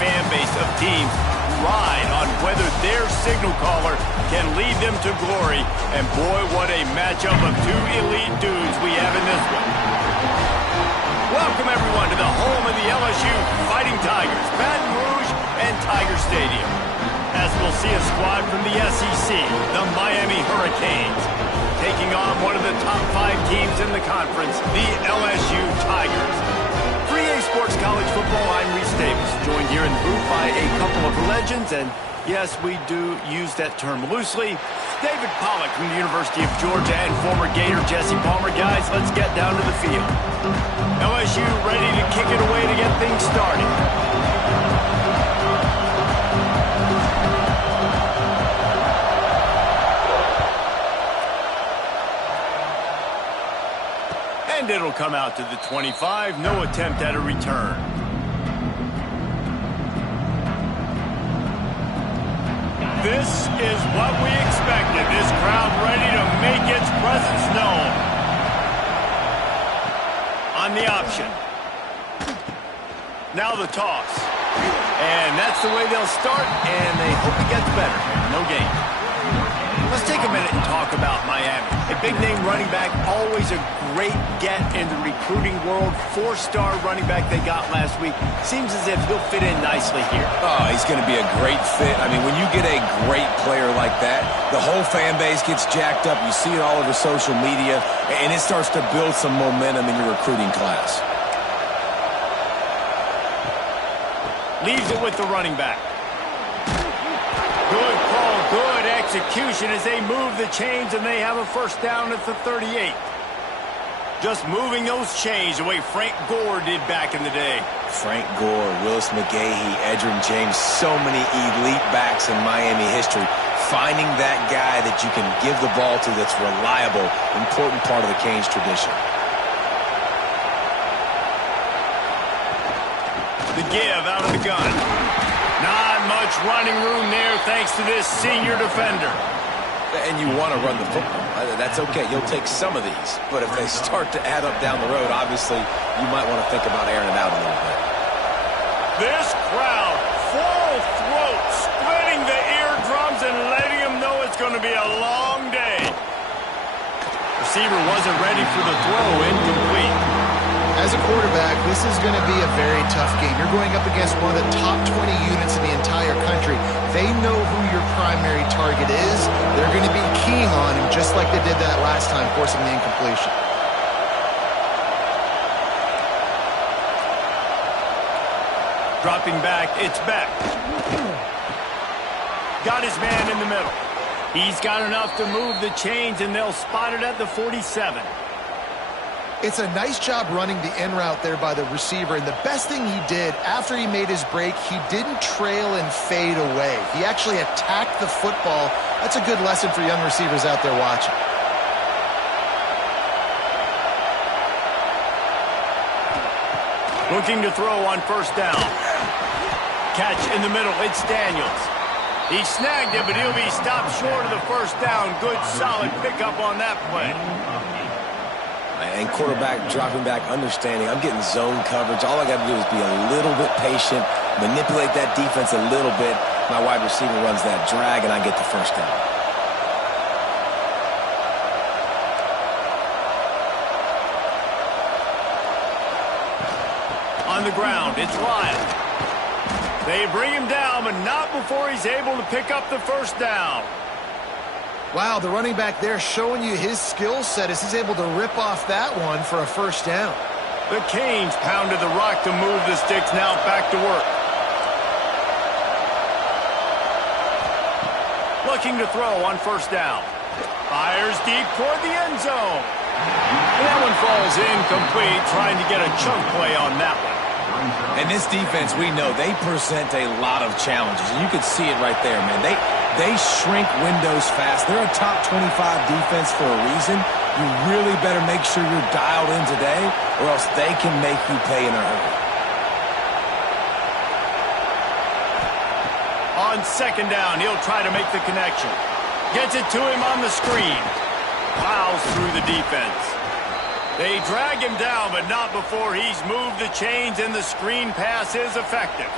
fan base of teams ride on whether their signal caller can lead them to glory. And boy, what a matchup of two elite dudes we have in this one. Welcome, everyone, to the home of the LSU Fighting Tigers, Baton Rouge and Tiger Stadium. As we'll see a squad from the SEC, the Miami Hurricanes, taking on one of the top 5 teams in the conference, the LSU Tigers. For EA Sports College Football, I'm Reese Davis, joined here in the booth by a couple of legends, and yes, we do use that term loosely. David Pollack from the University of Georgia and former Gator Jesse Palmer. Guys, let's get down to the field. LSU ready to kick it away to get things started. And it'll come out to the 25. No attempt at a return. This is what we expected. This crowd ready to make its presence known. On the option. Now the toss. And that's the way they'll start, and they hope it gets better. No gain. Let's take a minute and talk about Miami. A big-name running back, always a great get in the recruiting world. 4-star running back they got last week. Seems as if he'll fit in nicely here. Oh, he's going to be a great fit. I mean, when you get a great player like that, the whole fan base gets jacked up. You see it all over social media, and it starts to build some momentum in your recruiting class. Leaves it with the running back. Good call, good execution as they move the chains, and they have a first down at the 38. Just moving those chains the way Frank Gore did back in the day. Frank Gore, Willis McGahee, Edgerrin James, so many elite backs in Miami history. Finding that guy that you can give the ball to that's reliable, important part of the Canes tradition. The give out of the gun. Not much running room there thanks to this senior defender. And you want to run the football. That's okay. You'll take some of these. But if they start to add up down the road, obviously, you might want to think about airing it out a little bit. This crowd, full throat, splitting the eardrums and letting them know it's going to be a long day. Receiver wasn't ready for the throw, incomplete. As a quarterback, this is going to be a very tough game. You're going up against one of the top 20 units in the entire country. They know who your primary target is. They're going to be keying on him just like they did that last time, forcing the incompletion. Dropping back, it's back. Got his man in the middle. He's got enough to move the chains, and they'll spot it at the 47. It's a nice job running the in route there by the receiver, and the best thing he did after he made his break, he didn't trail and fade away. He actually attacked the football. That's a good lesson for young receivers out there watching. Looking to throw on first down. Catch in the middle, it's Daniels. He snagged it, but he'll be stopped short of the first down. Good, solid pickup on that play. And quarterback dropping back, understanding I'm getting zone coverage. All I got to do is be a little bit patient, manipulate that defense a little bit. My wide receiver runs that drag, and I get the first down. On the ground, it's Lyle. They bring him down, but not before he's able to pick up the first down. Wow, the running back there showing you his skill set as he's able to rip off that one for a first down. The Canes pounded the rock to move the sticks, now back to work. Looking to throw on first down. Fires deep toward the end zone. And that one falls incomplete, trying to get a chunk play on that one. And this defense, we know, they present a lot of challenges. And you can see it right there, man. They shrink windows fast. They're a top 25 defense for a reason. You really better make sure you're dialed in today, or else they can make you pay in a hurry. On second down, he'll try to make the connection. Gets it to him on the screen. Plows through the defense. They drag him down, but not before he's moved the chains, and the screen pass is effective.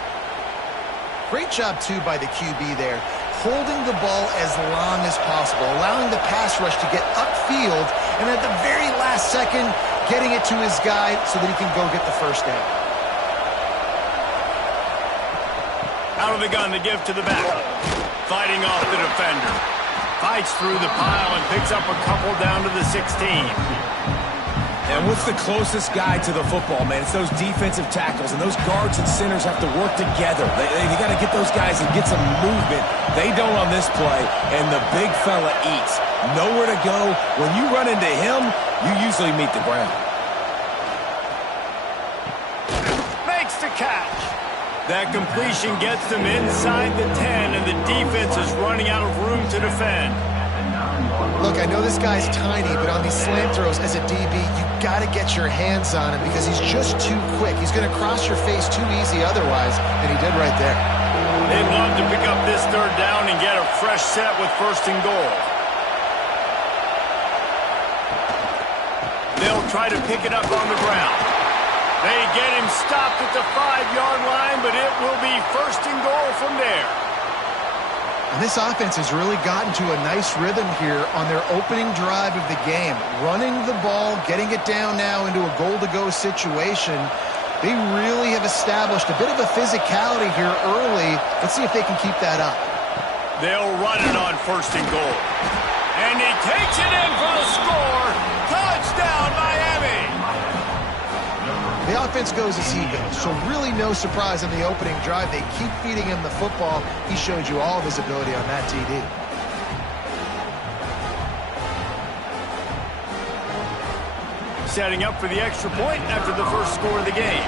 Great job, too, by the QB there, holding the ball as long as possible, allowing the pass rush to get upfield, and at the very last second, getting it to his guy so that he can go get the first down. Out of the gun to give to the back. Fighting off the defender. Fights through the pile and picks up a couple down to the 16. And what's the closest guy to the football, man? It's those defensive tackles, and those guards and centers have to work together. They got to get those guys and get some movement. They don't on this play, and the big fella eats. Nowhere to go. When you run into him, you usually meet the ground. Makes the catch. That completion gets them inside the 10, and the defense is running out of room to defend. Look, I know this guy's tiny, but on these slant throws as a DB, you got to get your hands on him because he's just too quick. He's going to cross your face too easy otherwise, and he did right there. They'd love to pick up this third down and get a fresh set with first and goal. They'll try to pick it up on the ground. They get him stopped at the 5-yard line, but it will be first and goal from there. And this offense has really gotten to a nice rhythm here on their opening drive of the game. Running the ball, getting it down now into a goal-to-go situation. They really have established a bit of a physicality here early. Let's see if they can keep that up. They'll run it on first and goal. And he takes it in for the score. Touchdown, Miami! The offense goes as he goes, so really no surprise on the opening drive. They keep feeding him the football. He showed you all of his ability on that TD. Setting up for the extra point after the first score of the game.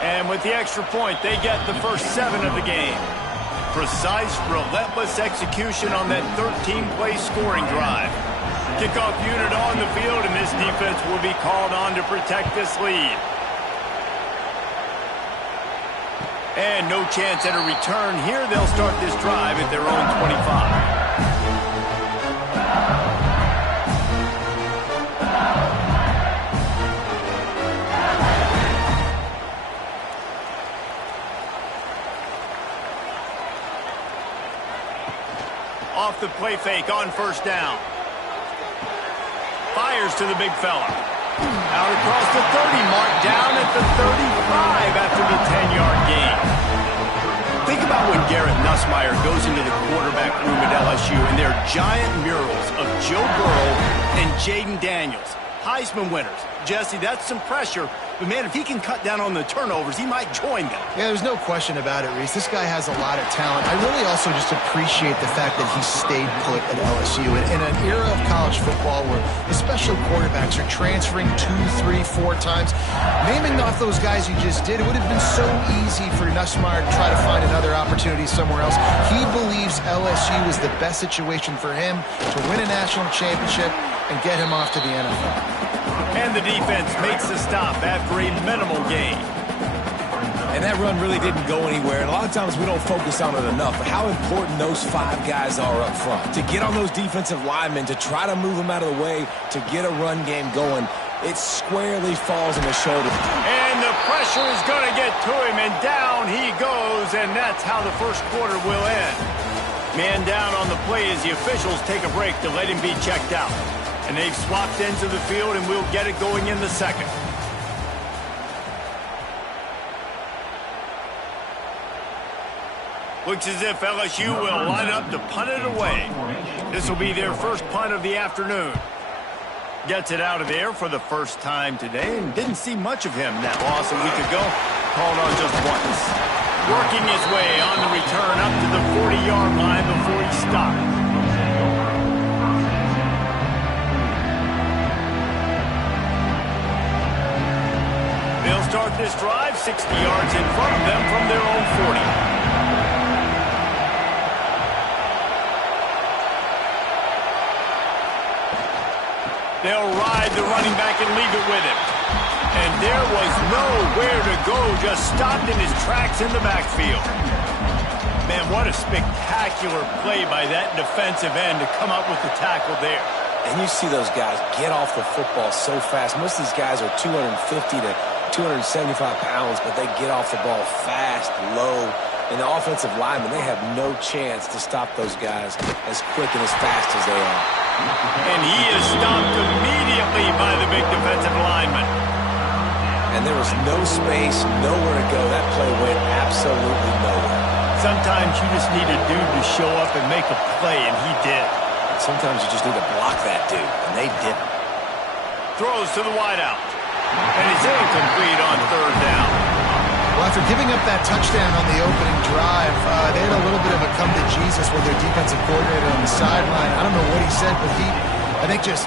And with the extra point, they get the first 7 of the game. Precise, relentless execution on that 13-play scoring drive. Kickoff unit on the field, and this defense will be called on to protect this lead. And no chance at a return here. They'll start this drive at their own 25. Off the play fake on first down. Fires to the big fella. Out across the 30 mark, down at the 35 after the 10-yard gain. Think about when Garrett Nussmeier goes into the quarterback room at LSU and there are giant murals of Joe Burrow and Jaden Daniels, Heisman winners. Jesse, that's some pressure. But, man, if he can cut down on the turnovers, he might join them. Yeah, there's no question about it, Reese. This guy has a lot of talent. I really also just appreciate the fact that he stayed put at LSU. In an era of college football where especially quarterbacks are transferring 2, 3, 4 times, naming off those guys you just did, it would have been so easy for Nussmeier to try to find another opportunity somewhere else. He believes LSU is the best situation for him to win a national championship and get him off to the NFL. And the defense makes the stop after a minimal gain. And that run really didn't go anywhere. And a lot of times we don't focus on it enough. But how important those 5 guys are up front. To get on those defensive linemen, to try to move them out of the way, to get a run game going, it squarely falls on the shoulder. And the pressure is going to get to him, and down he goes, and that's how the first quarter will end. Man down on the play as the officials take a break to let him be checked out. And they've swapped into the field, and we'll get it going in the second. Looks as if LSU will line up to punt it away. This will be their first punt of the afternoon. Gets it out of there for the first time today, and didn't see much of him that loss a week ago. Called on just once. Working his way on the return up to the 40-yard line before he stopped. They'll start this drive 60 yards in front of them from their own 40. They'll ride the running back and leave it with him. And there was nowhere to go, just stopped in his tracks in the backfield. Man, what a spectacular play by that defensive end to come up with the tackle there. And you see those guys get off the football so fast. Most of these guys are 250 to 275 pounds, but they get off the ball fast, low. And the offensive linemen, they have no chance to stop those guys as quick and as fast as they are. And he is stopped immediately by the big defensive lineman. And there was no space, nowhere to go. That play went absolutely nowhere. Sometimes you just need a dude to show up and make a play, and he did. Sometimes you just need to block that dude, and they didn't. Throws to the wideout. And it's incomplete on third down. Well, after giving up that touchdown on the opening drive, they had a little bit of a come to Jesus with their defensive coordinator on the sideline. I don't know what he said, but he, I think, just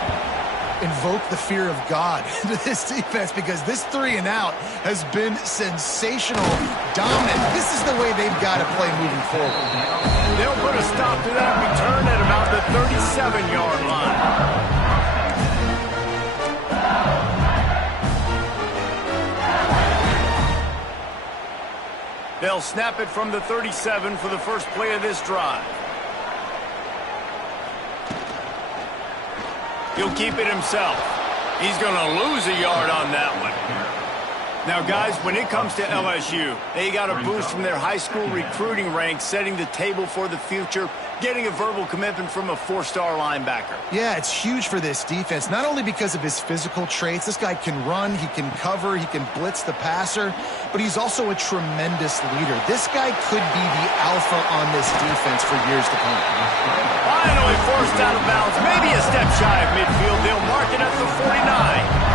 invoked the fear of God into this defense, because this 3-and-out has been sensational, dominant. This is the way they've got to play moving forward. They'll put a stop to that return at about the 37-yard line. They'll snap it from the 37 for the first play of this drive. He'll keep it himself. He's going to lose a yard on that one. Now, guys, when it comes to LSU, they got a boost from their high school recruiting ranks, setting the table for the future, getting a verbal commitment from a 4-star linebacker. Yeah, it's huge for this defense, not only because of his physical traits. This guy can run, he can cover, he can blitz the passer, but he's also a tremendous leader. This guy could be the alpha on this defense for years to come. Finally forced out of bounds, maybe a step shy of midfield. They'll mark it at the 49.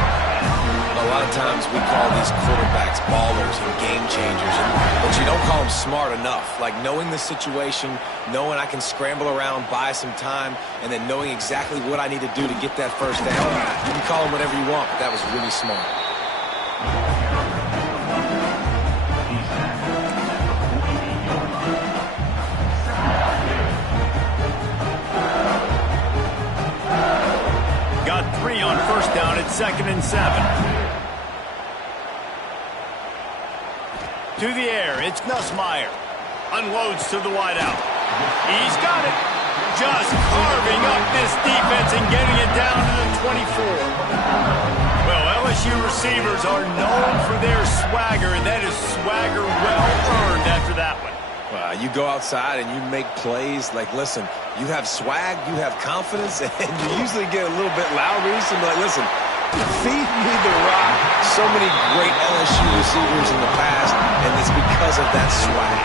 A lot of times we call these quarterbacks ballers and game changers, but you don't call them smart enough. Like knowing the situation, knowing I can scramble around, buy some time, and then knowing exactly what I need to do to get that first down. You can call them whatever you want, but that was really smart. Got 3 on first down at 2nd and 7. To the air, it's Nussmeier. Unloads to the wideout. He's got it. Just carving up this defense and getting it down to the 24. Well, LSU receivers are known for their swagger, and that is swagger well earned after that one. You go outside and you make plays. Like, listen, you have swag, you have confidence, and you usually get a little bit loud recently. Like, listen, feed me the rock. So many great LSU receivers in the past, and it's because of that swag.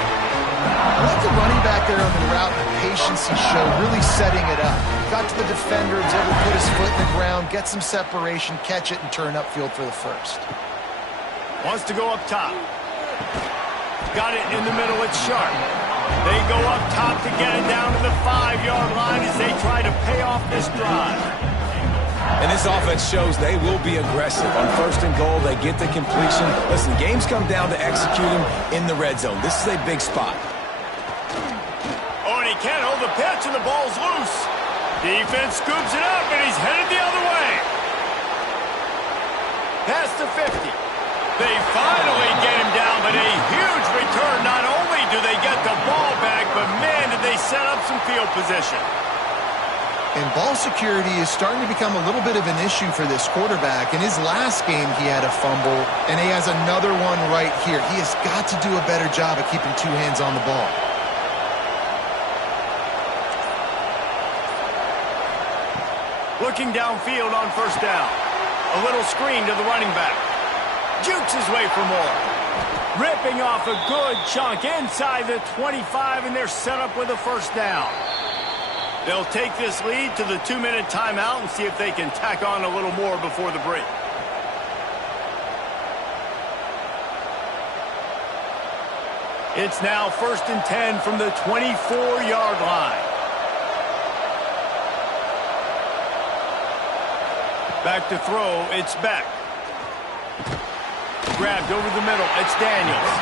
I like the running back there on the route, the patience he showed, really setting it up. Got to the defender, was able to put his foot in the ground, get some separation, catch it, and turn upfield for the first. Wants to go up top. Got it in the middle, it's Sharp. They go up top to get it down to the 5-yard line as they try to pay off this drive. And this offense shows they will be aggressive. On 1st and goal, they get the completion. Listen, games come down to executing in the red zone. This is a big spot. Oh, and he can't hold the pitch, and the ball's loose. Defense scoops it up, and he's headed the other way. Past the 50. They finally get him down, but a huge return. Not only do they get the ball back, but, man, did they set up some field position. And ball security is starting to become a little bit of an issue for this quarterback. In his last game, he had a fumble, and he has another one right here. He has got to do a better job of keeping 2 hands on the ball. Looking downfield on first down. A little screen to the running back. Jukes his way for more. Ripping off a good chunk inside the 25, and they're set up with a first down. They'll take this lead to the 2-minute timeout and see if they can tack on a little more before the break. It's now 1st and 10 from the 24-yard line. Back to throw, it's Beck. Grabbed over the middle, it's Daniels.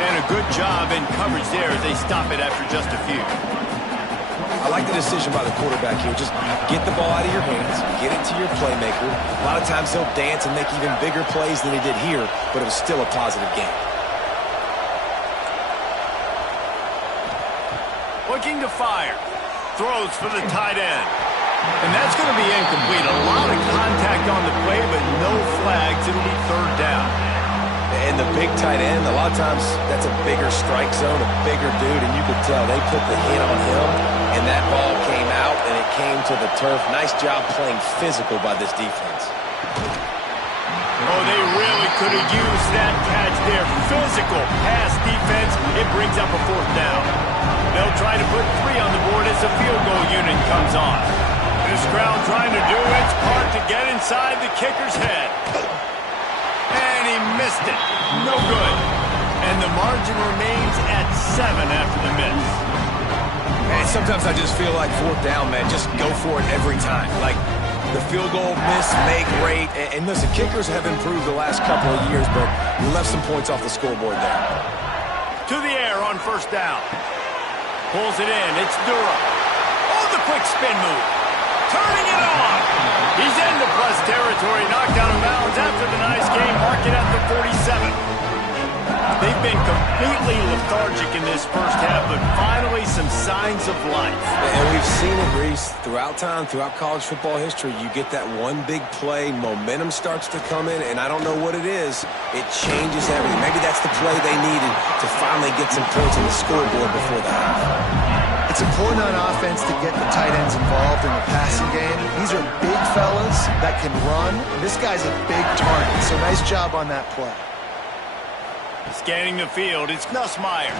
And a good job in coverage there as they stop it after just a few. I like the decision by the quarterback here. Just get the ball out of your hands, get it to your playmaker. A lot of times he'll dance and make even bigger plays than he did here, but it was still a positive game. Looking to fire. Throws for the tight end. And that's going to be incomplete. A lot of contact on the play, but no flags. It'll be 3rd down. And the big tight end, a lot of times that's a bigger strike zone, a bigger dude, and you could tell they put the hit on him, and that ball came out, and it came to the turf. Nice job playing physical by this defense. Oh, they really could have used that catch there. Physical pass defense. It brings up a 4th down. They'll try to put 3 on the board as the field goal unit comes on. This crowd trying to do its part to get inside the kicker's head. And he missed it. No good. And the margin remains at 7 after the miss. And sometimes I just feel like 4th down, man. Just go for it every time. Like, the field goal miss, make great. And listen, kickers have improved the last couple of years, but you left some points off the scoreboard there. To the air on 1st down. Pulls it in. It's Dura. Oh, the quick spin move. Turning it on. He's into plus territory. Knocked out of bounds after the nice game. Mark it at the 47. They've been completely lethargic in this first half, but finally some signs of life. And we've seen it, Reese, throughout time, throughout college football history. You get that one big play, momentum starts to come in, and I don't know what it is. It changes everything. Maybe that's the play they needed to finally get some points on the scoreboard before the half. It's important on offense to get the tight ends involved in the passing game. These are big fellas that can run. This guy's a big target, so nice job on that play. Scanning the field, it's Nussmeier.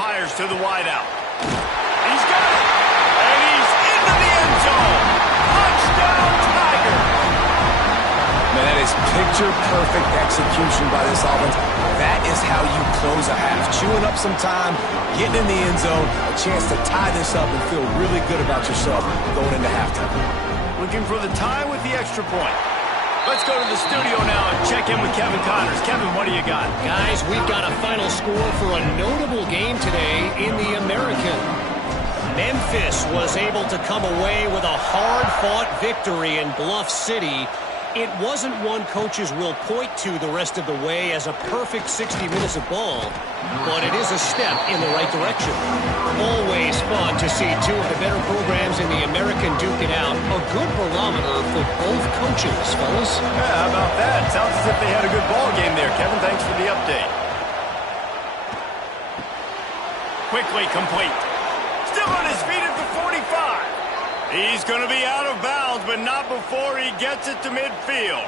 Fires to the wideout. He's got it! And he's into the end zone! Touchdown, Tiger! Man, that is picture-perfect execution by this offense. That is how you close a half. Chewing up some time, getting in the end zone, a chance to tie this up and feel really good about yourself going into halftime. Looking for the tie with the extra point. Let's go to the studio now and check in with Kevin Connors. Kevin, what do you got? Guys, we've got a final score for a notable game today in the American. Memphis was able to come away with a hard-fought victory in Bluff City. It wasn't one coaches will point to the rest of the way as a perfect 60 minutes of ball, but it is a step in the right direction. Always fun to see 2 of the better programs in the American duke it out. A good barometer for both coaches, fellas. Yeah, how about that? Sounds as if they had a good ball game there. Kevin, thanks for the update. Quickly complete. Still on his feet at the 45. He's going to be out of bounds, but not before he gets it to midfield.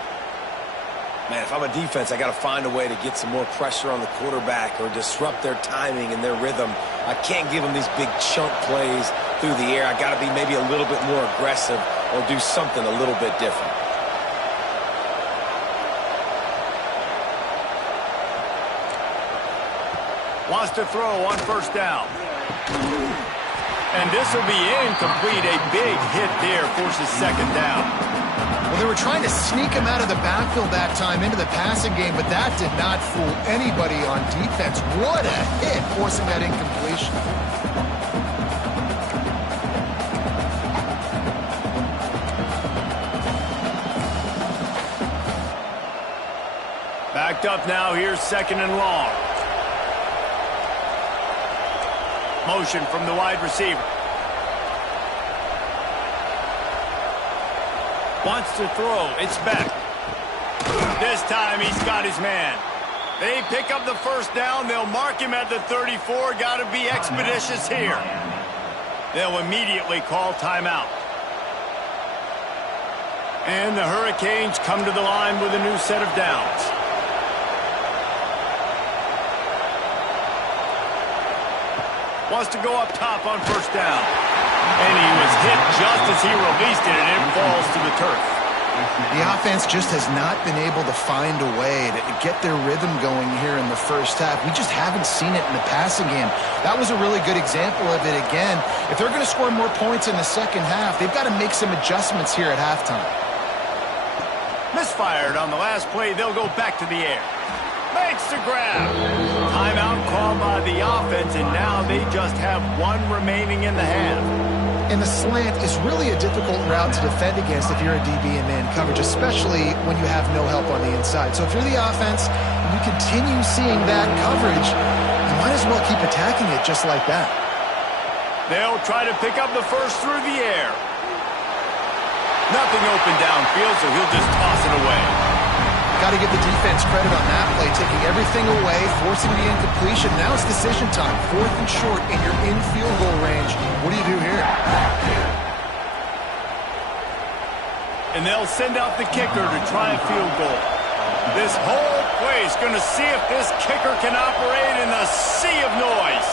Man, if I'm a defense, I got to find a way to get some more pressure on the quarterback or disrupt their timing and their rhythm. I can't give them these big chunk plays through the air. I got to be maybe a little bit more aggressive or do something a little bit different. Wants to throw on 1st down. And this will be incomplete. A big hit there forces 2nd down. Well, they were trying to sneak him out of the backfield that time into the passing game, but that did not fool anybody on defense. What a hit, forcing that incompletion. Backed up now. Here's 2nd and long. Motion from the wide receiver. Wants to throw. It's back. This time he's got his man. They pick up the 1st down. They'll mark him at the 34. Got to be expeditious here. They'll immediately call timeout. And the Hurricanes come to the line with a new set of downs. Wants to go up top on 1st down. And he was hit just as he released it, and it falls to the turf. The offense just has not been able to find a way to get their rhythm going here in the first half. We just haven't seen it in the passing game. That was a really good example of it again. If they're going to score more points in the second half, they've got to make some adjustments here at halftime. Misfired on the last play. They'll go back to the air. Makes the grab. Timeout called by the offense, and now they just have 1 remaining in the half. And the slant is really a difficult route to defend against if you're a DB in man coverage, especially when you have no help on the inside. So if you're the offense and you continue seeing that coverage, you might as well keep attacking it just like that. They'll try to pick up the 1st through the air. Nothing open downfield, so he'll just toss it away. Got to give the defense credit on that play, taking everything away, forcing the incompletion. Now it's decision time. 4th and short, and you're in field goal range. What do you do here? And they'll send out the kicker to try a field goal. This whole play is going to see if this kicker can operate in the sea of noise.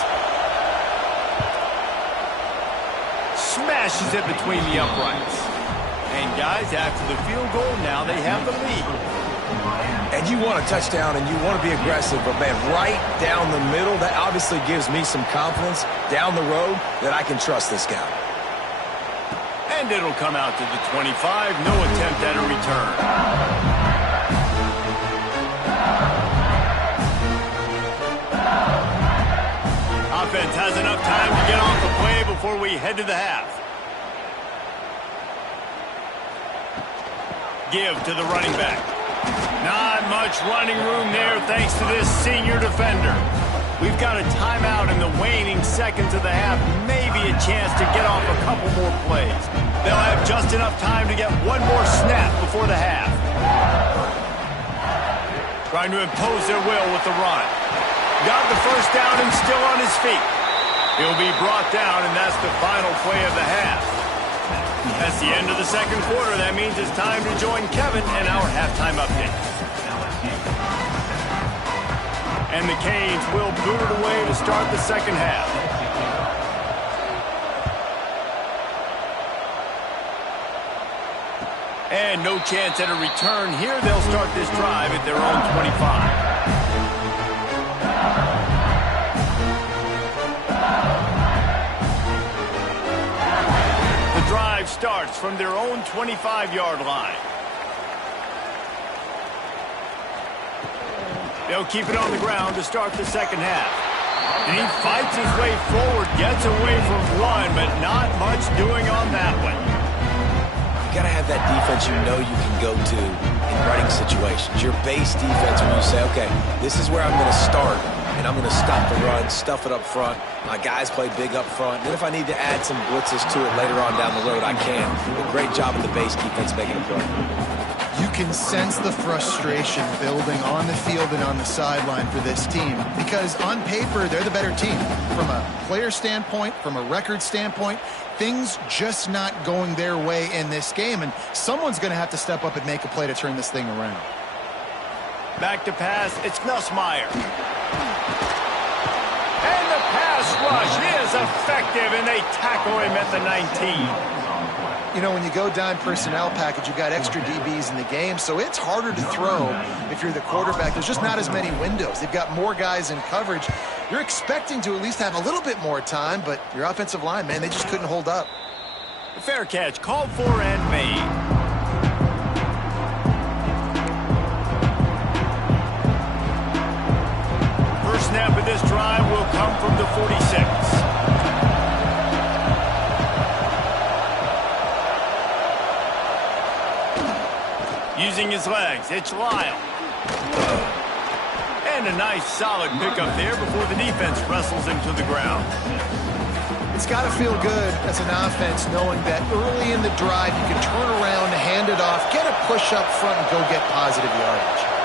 Smashes it between the uprights. And guys, after the field goal, now they have the lead. And you want a touchdown and you want to be aggressive, but man, right down the middle, that obviously gives me some confidence down the road that I can trust this guy. And it'll come out to the 25, no attempt at a return. Offense has enough time to get off the play before we head to the half. Give to the running back. Not much running room there thanks to this senior defender. We've got a timeout in the waning seconds of the half. Maybe a chance to get off a couple more plays. They'll have just enough time to get one more snap before the half. Trying to impose their will with the run. Got the first down and still on his feet. He'll be brought down, and that's the final play of the half. That's the end of the second quarter. That means it's time to join Kevin and our halftime update. And the Canes will boot it away to start the second half. And no chance at a return here. They'll start this drive at their own 25. Starts from their own 25-yard line. They'll keep it on the ground to start the second half. And he fights his way forward, gets away from one, but not much doing on that one. You got to have that defense you know you can go to in running situations. Your base defense when you say, okay, this is where I'm going to start. And I'm going to stop the run, stuff it up front. My guys play big up front. And if I need to add some blitzes to it later on down the road, I can. A great job of the base defense making a play. You can sense the frustration building on the field and on the sideline for this team because on paper, they're the better team. From a player standpoint, from a record standpoint, things just not going their way in this game. And someone's going to have to step up and make a play to turn this thing around. Back to pass, it's Nussmeier. And the pass rush is effective, and they tackle him at the 19. You know, when you go dime personnel package, you've got extra DBs in the game, so it's harder to throw if you're the quarterback. There's just not as many windows. They've got more guys in coverage. You're expecting to at least have a little bit more time, but your offensive line, man, they just couldn't hold up. Fair catch, called for and made. Snap of this drive will come from the 46. Using his legs, it's Lyle. And a nice solid pickup there before the defense wrestles him to the ground. It's got to feel good as an offense knowing that early in the drive you can turn around, hand it off, get a push up front, and go get positive yardage.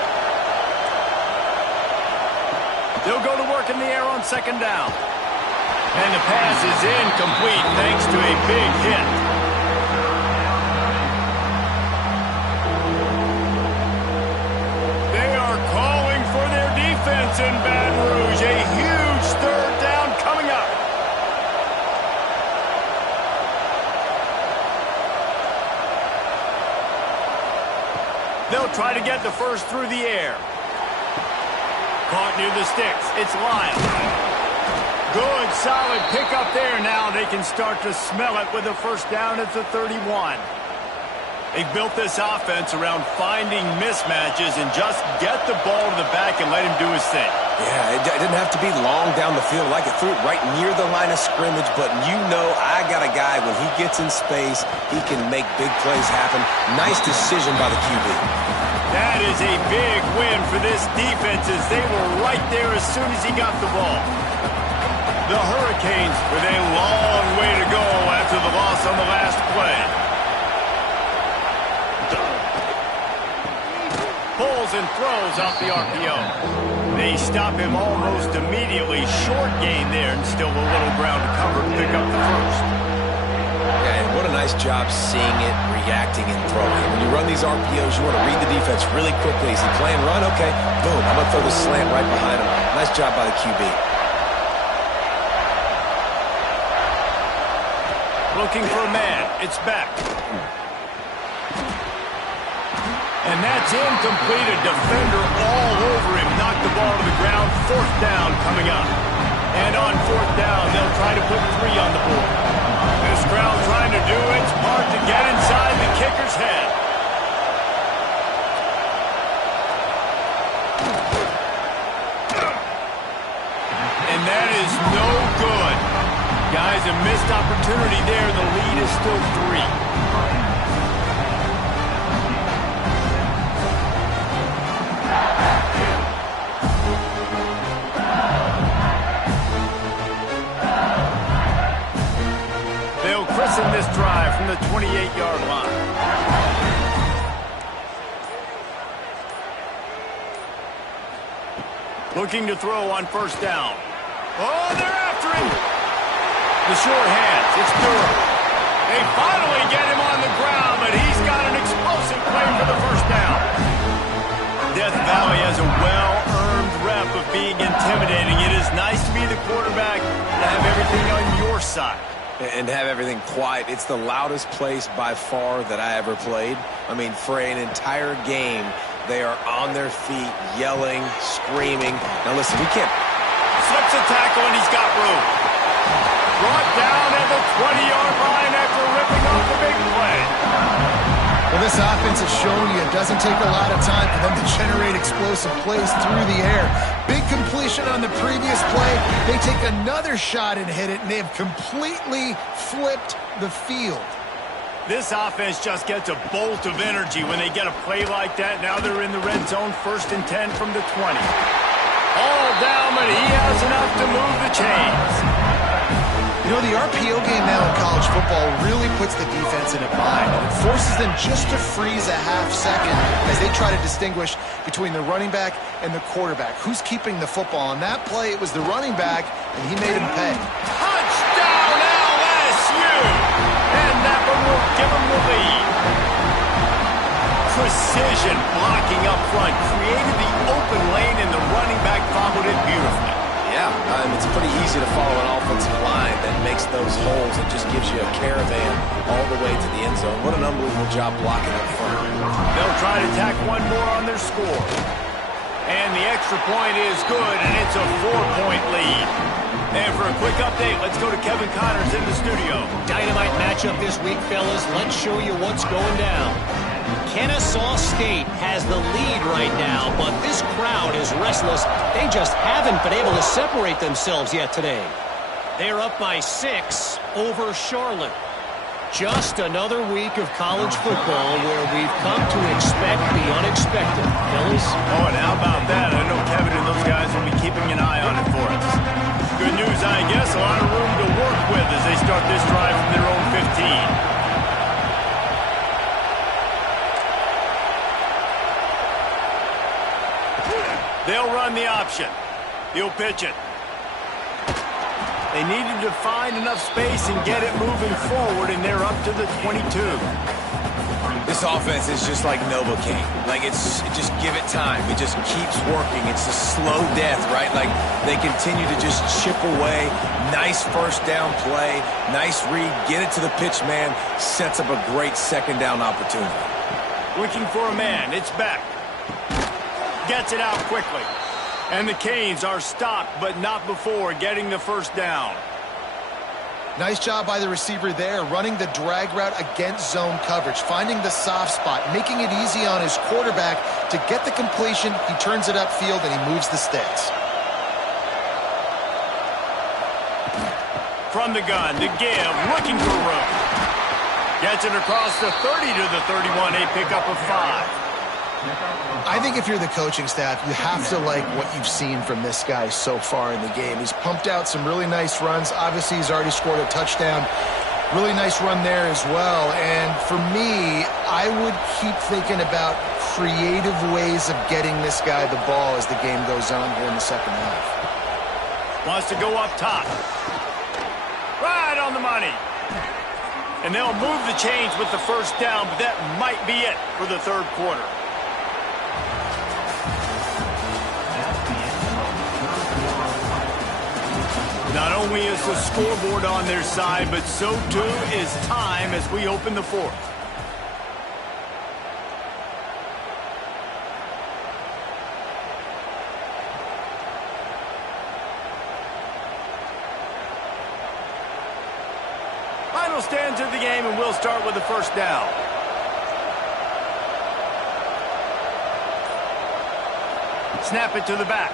They'll go to work in the air on second down. And the pass is incomplete thanks to a big hit. They are calling for their defense in Baton Rouge. A huge third down coming up. They'll try to get the first through the air. Caught near the sticks. It's Lyle. Good, solid pickup there. Now they can start to smell it with a first down at the 31. They've built this offense around finding mismatches and just get the ball to the back and let him do his thing. Yeah, it didn't have to be long down the field. Like it threw it right near the line of scrimmage, but you know I got a guy, when he gets in space, he can make big plays happen. Nice decision by the QB. That is a big win for this defense as they were right there as soon as he got the ball. The Hurricanes with a long way to go after the loss on the last play. Pulls and throws off the RPO. They stop him almost immediately. Short gain there and still a little ground to cover to pick up the first. Yeah, and what a nice job seeing it, reacting, and throwing. When you run these RPOs, you want to read the defense really quickly. Is he playing run? Okay, boom. I'm going to throw the slant right behind him. Nice job by the QB. Looking for a man. It's back. And that's incomplete. A defender all over him. Knocked the ball to the ground. Fourth down coming up. And on fourth down, they'll try to put 3 on the board. This crowd trying to do its part to get inside the kicker's head. And that is no good. Guys, a missed opportunity there. The lead is still 3. They'll christen this drive from the 28-yard line. Looking to throw on first down. Oh, they're after him. The short hands. It's Durham. They finally get him on the ground, but he's got an explosive play for the first down. Death Valley has a well-earned rep of being intimidating. It is nice to be the quarterback and have everything on your side. And have everything quiet. It's the loudest place by far that I ever played. I mean, for an entire game, they are on their feet, yelling, screaming. Now listen, we can't. Slips a tackle and he's got room. Brought down at the 20-yard line after ripping off the big play. Well, this offense has shown you it doesn't take a lot of time for them to generate explosive plays through the air. Big completion on the previous play. They take another shot and hit it, and they have completely flipped the field. This offense just gets a bolt of energy when they get a play like that. Now they're in the red zone, 1st and 10 from the 20. All down, but he has enough to move the chains. You know, the RPO game now in college football really puts the defense in a bind, and it forces them just to freeze a half second as they try to distinguish between the running back and the quarterback. Who's keeping the football? On that play, it was the running back, and he made him pay. Touchdown, LSU! And that one will give them the lead. Precision blocking up front created the open lane, and the running back followed it beautifully. Yeah, it's pretty easy to follow an offensive line that makes those holes. It just gives you a caravan all the way to the end zone. What an unbelievable job blocking up front. They'll try to tack one more on their score. And the extra point is good, and it's a 4-point lead. And for a quick update, let's go to Kevin Connors in the studio. Dynamite matchup this week, fellas. Let's show you what's going down. Kennesaw State has the lead right now, but this crowd is restless. They just haven't been able to separate themselves yet today. They're up by 6 over Charlotte. Just another week of college football where we've come to expect the unexpected. Fellas? Oh, and how about that? I know Kevin and those guys will be keeping an eye on it for us. Good news, I guess. A lot of room to work with as they start this drive from their own 15. They'll run the option. He'll pitch it. They needed to find enough space and get it moving forward, and they're up to the 22. This offense is just like Novocaine. Like, just give it time. It just keeps working. It's a slow death, right? Like, they continue to just chip away. Nice first down play. Nice read. Get it to the pitch man. Sets up a great second down opportunity. Looking for a man. It's back. Gets it out quickly. And the Canes are stopped, but not before getting the first down. Nice job by the receiver there, running the drag route against zone coverage, finding the soft spot, making it easy on his quarterback to get the completion. He turns it upfield, and he moves the sticks. From the gun, the give, looking for room. Gets it across the 30 to the 31, a pickup of 5. I think if you're the coaching staff, you have to like what you've seen from this guy so far in the game. He's pumped out some really nice runs. Obviously, he's already scored a touchdown. Really nice run there as well. And for me, I would keep thinking about creative ways of getting this guy the ball as the game goes on here in the second half. Wants to go up top. Right on the money. And they'll move the chains with the first down, but that might be it for the third quarter. Not only is the scoreboard on their side, but so too is time as we open the fourth. Final stands of the game, and we'll start with the first down. Snap it to the back.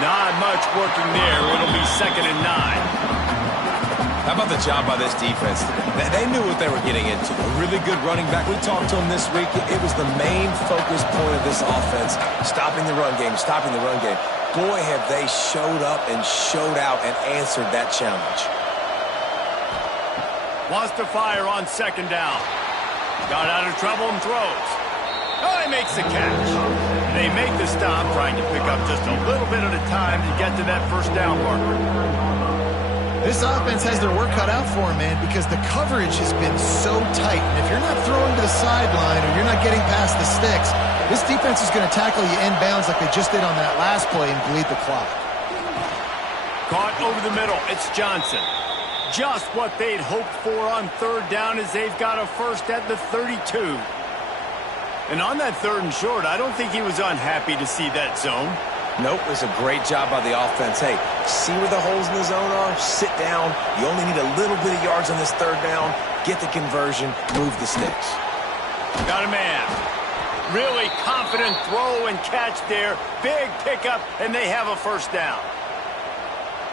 Not much working there. It'll be 2nd and 9. How about the job by this defense? They knew what they were getting into. A really good running back. We talked to him this week. It was the main focus point of this offense. Stopping the run game, stopping the run game. Boy, have they showed up and showed out and answered that challenge. Wants to fire on 2nd down. Got out of trouble and throws. Oh, he makes the catch. They make the stop, trying to pick up just a little bit at a time to get to that first down marker. This offense has their work cut out for them, man, because the coverage has been so tight. And if you're not throwing to the sideline or you're not getting past the sticks, this defense is going to tackle you inbounds like they just did on that last play and bleed the clock. Caught over the middle. It's Johnson. Just what they'd hoped for on 3rd down as they've got a first at the 32. And on that 3rd and short, I don't think he was unhappy to see that zone. Nope, it was a great job by the offense. Hey, see where the holes in the zone are? Sit down. You only need a little bit of yards on this 3rd down. Get the conversion. Move the sticks. Got a man. Really confident throw and catch there. Big pickup, and they have a first down.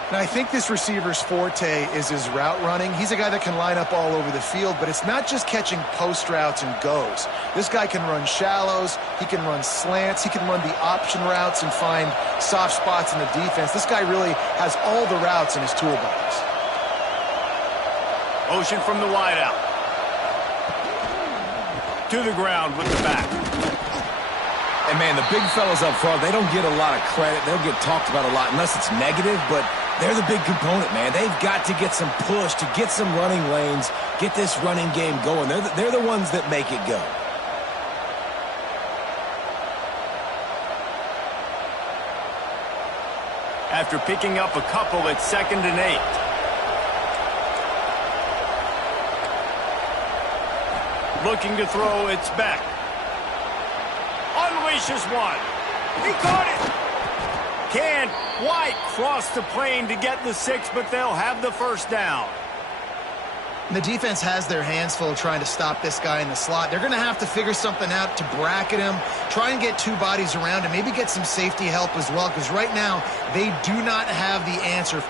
Now, I think this receiver's forte is his route running. He's a guy that can line up all over the field, but it's not just catching post routes and goes. This guy can run shallows, he can run slants, he can run the option routes and find soft spots in the defense. This guy really has all the routes in his toolbox. Motion from the wideout. To the ground with the back. And, man, the big fellas up front, they don't get a lot of credit. They'll get talked about a lot unless it's negative, but they're the big component, man. They've got to get some push, to get some running lanes, get this running game going. They're the ones that make it go. After picking up a couple, it's 2nd and 8. Looking to throw, it's Beck. Unleashes one. He caught it. Can't quite cross the plane to get the 6, but they'll have the first down. The defense has their hands full trying to stop this guy in the slot. They're going to have to figure something out to bracket him, try and get 2 bodies around him, maybe get some safety help as well, because right now they do not have the answer.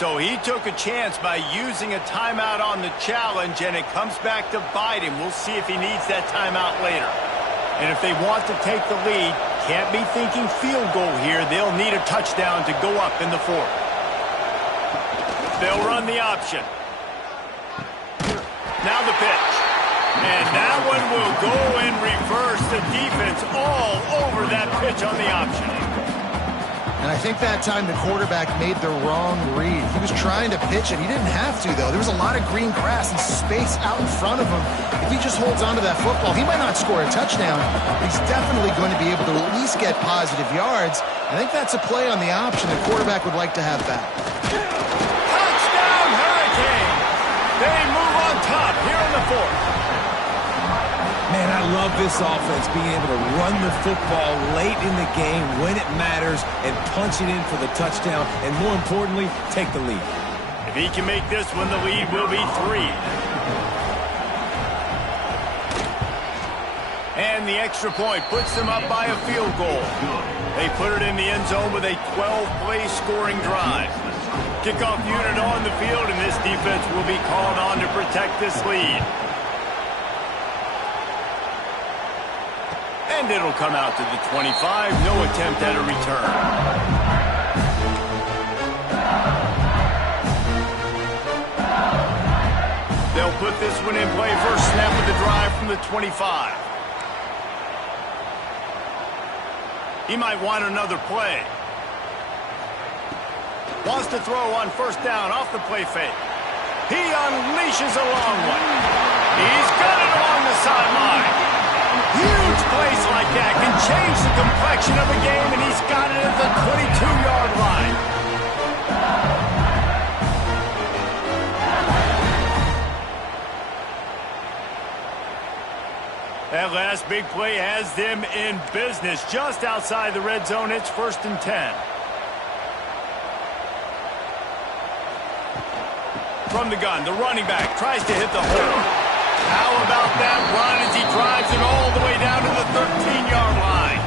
So he took a chance by using a timeout on the challenge, and it comes back to bite him. We'll see if he needs that timeout later. And if they want to take the lead, can't be thinking field goal here. They'll need a touchdown to go up in the 4th. They'll run the option. Now the pitch. And that one will go in reverse. The defense all over that pitch on the option. And I think that time the quarterback made the wrong read. He was trying to pitch it. He didn't have to, though. There was a lot of green grass and space out in front of him. If he just holds onto that football, he might not score a touchdown, but he's definitely going to be able to at least get positive yards. I think that's a play on the option the quarterback would like to have back. Touchdown, Hurricane! They move on top here in the 4th. Man, I love this offense being able to run the football late in the game when it matters and punch it in for the touchdown and, more importantly, take the lead. If he can make this one, the lead will be 3. And the extra point puts them up by a field goal. They put it in the end zone with a 12-play scoring drive. Kickoff unit on the field, and this defense will be called on to protect this lead. And it'll come out to the 25. No attempt at a return. They'll put this one in play. First snap of the drive from the 25. He might want another play. Wants to throw on first down off the play fake. He unleashes a long one. He's got it along the sideline. Huge plays like that can change the complexion of a game, and he's got it at the 22-yard line. That last big play has them in business just outside the red zone. It's 1st and 10. From the gun, the running back tries to hit the hole. How about that run as he drives it all the way down to the 13-yard line?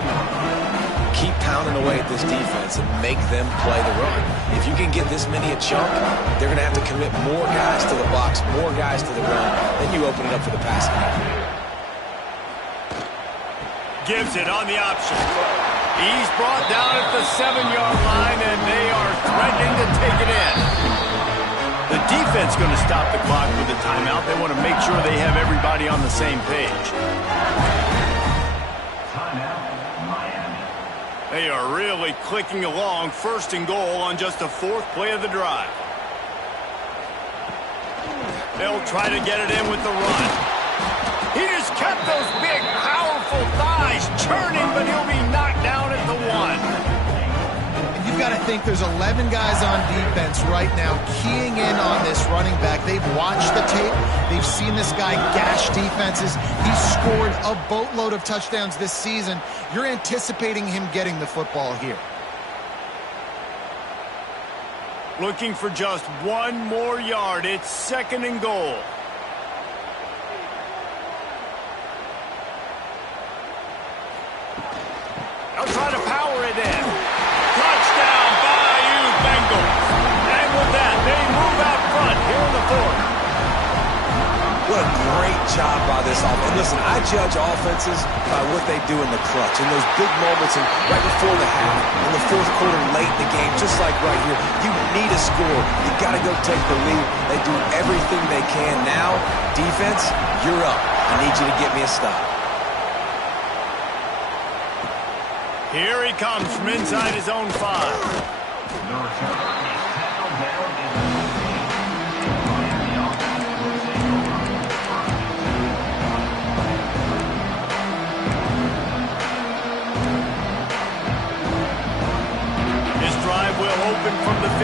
Keep pounding away at this defense and make them play the run. If you can get this many a chunk, they're going to have to commit more guys to the box, more guys to the run. Then you open it up for the passing game. Gives it on the option. He's brought down at the 7-yard line, and they are threatening to take it in. The defense going to stop the clock with a timeout. They want to make sure they have everybody on the same page. They are really clicking along. 1st and goal on just the 4th play of the drive. They'll try to get it in with the run. He just kept those big, powerful thighs churning, but he'll be knocked down at the 1. And you've got to think there's 11 guys on defense right now keying in on this running back. They've watched the tape. They've seen this guy gash defenses. He's scored a boatload of touchdowns this season. You're anticipating him getting the football here. Looking for just 1 more yard. It's 2nd and goal. They'll try to power it in. Touchdown, Bayou Bengals. And with that, they move out front here in the 4th. What a great job by this offense. And listen, I judge offenses by what they do in the clutch, in those big moments, and right before the half, in the 4th quarter, late in the game, just like right here. You need a score. You got to go take the lead. They do everything they can. Now, defense, you're up. I need you to get me a stop. Here he comes from inside his own 5. Will open from the 15.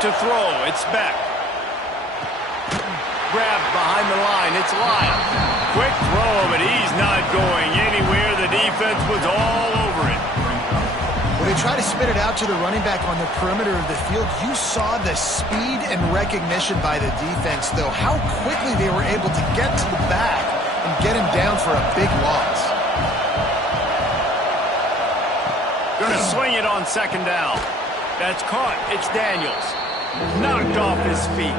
To throw, it's Beck. Grabbed behind the line, it's Lyle. Quick throw, but he's not going anywhere. The defense was all over it. When they try to spit it out to the running back on the perimeter of the field, you saw the speed and recognition by the defense, though, how quickly they were able to get to the back and get him down for a big loss. Going to swing it on 2nd down. That's caught. It's Daniels. Knocked off his feet.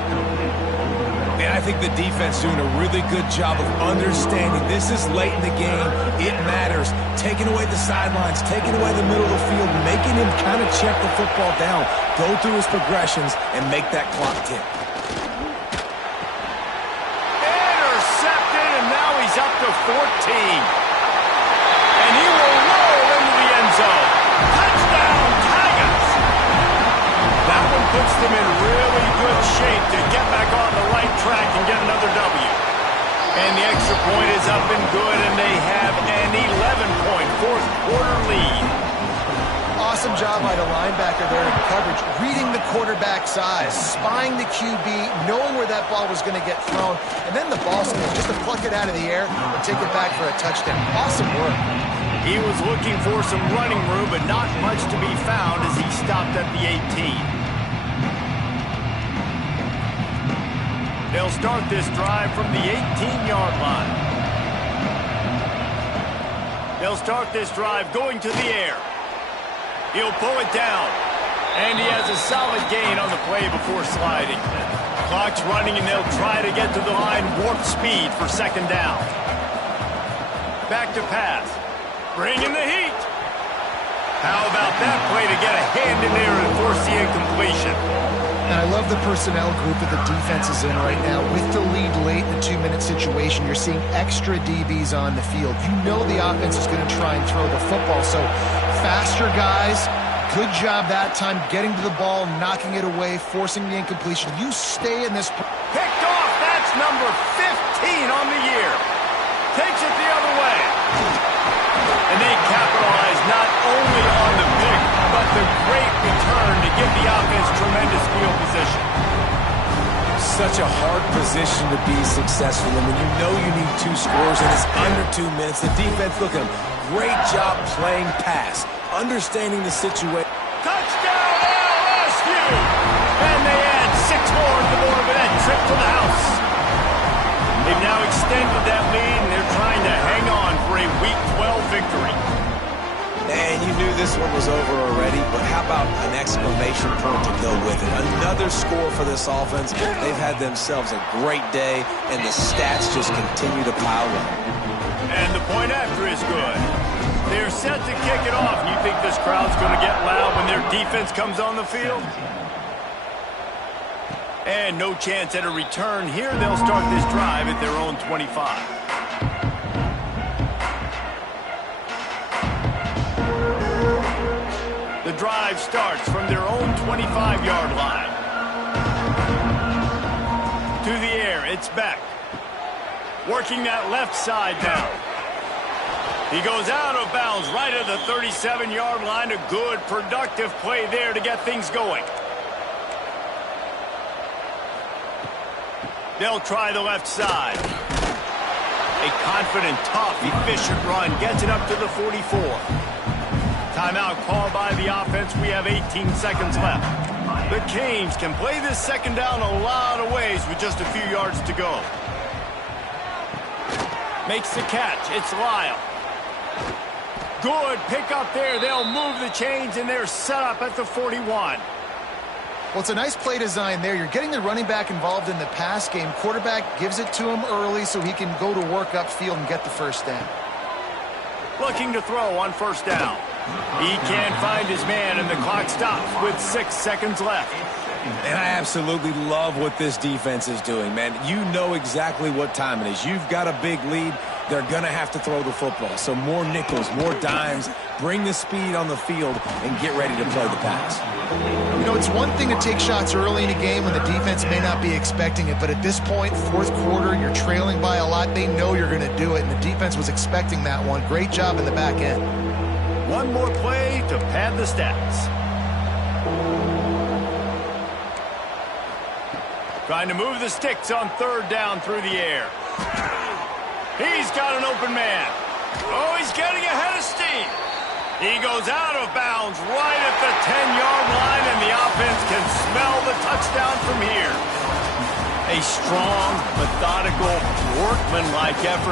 Man, I think the defense doing a really good job of understanding this is late in the game. It matters. Taking away the sidelines, taking away the middle of the field, making him kind of check the football down, go through his progressions, and make that clock tick. Intercepted, and now he's up to 14. And he will roll into the end zone. Touchdown, Tigers! That one puts them in really good shape to get back on the right track and get another W. And the extra point is up and good, and they have an 11-point 4th quarter lead. Awesome job by the linebacker there in coverage, reading the quarterback's eyes, spying the QB, knowing where that ball was going to get thrown, and then the ball skills, just to pluck it out of the air and take it back for a touchdown. Awesome work. He was looking for some running room, but not much to be found as he stopped at the 18. They'll start this drive from the 18-yard line. They'll start this drive going to the air. He'll pull it down. And he has a solid gain on the play before sliding. Clock's running, and they'll try to get to the line warp speed for second down. Back to pass. Bringing the heat. How about that play to get a hand in there and force the incompletion? And I love the personnel group that the defense is in right now. With the lead late in the 2-minute situation, you're seeing extra DBs on the field. You know the offense is going to try and throw the football. So faster guys, good job that time getting to the ball, knocking it away, forcing the incompletion. You stay in this. Picked off. That's number 15 on the year. Takes it the other way. And they capitalize not only on the pick, but the great return to give the offense tremendous field position. Such a hard position to be successful in when you know you need 2 scores and it's under 2 minutes. The defense, look at them. Great job playing pass, understanding the situation. Touchdown LSU! And they add 6 more to the board with that trip to the house. They've now extended that lead, and they're trying to hang on for a Week 12 victory. And you knew this one was over already, but how about an exclamation point to go with it? Another score for this offense. They've had themselves a great day, and the stats just continue to pile up. And the point after is good. They're set to kick it off. You think this crowd's going to get loud when their defense comes on the field? And no chance at a return here. They'll start this drive at their own 25. The drive starts from their own 25-yard line. To the air, it's Beck. Working that left side now. He goes out of bounds right at the 37-yard line. A good, productive play there to get things going. They'll try the left side. A confident, tough, efficient run gets it up to the 44. Timeout called by the offense. We have 18 seconds left. The Canes can play this second down a lot of ways with just a few yards to go. Makes the catch. It's Lyle. Good pick up there. They'll move the chains, and they're set up at the 41. Well, it's a nice play design there. You're getting the running back involved in the pass game. Quarterback gives it to him early so he can go to work upfield and get the first down. Looking to throw on first down. He can't find his man, and the clock stops with 6 seconds left. And I absolutely love what this defense is doing, man. You know exactly what time it is. You've got a big lead. They're going to have to throw the football. So more nickels, more dimes, bring the speed on the field, and get ready to play the pass. You know, it's one thing to take shots early in a game when the defense may not be expecting it, but at this point, fourth quarter, you're trailing by a lot. They know you're going to do it, and the defense was expecting that one. Great job in the back end. One more play to pad the stats. Trying to move the sticks on third down through the air. He's got an open man. Oh, he's getting ahead of steam. He goes out of bounds right at the 10-yard line, and the offense can smell the touchdown from here. A strong, methodical, workmanlike effort.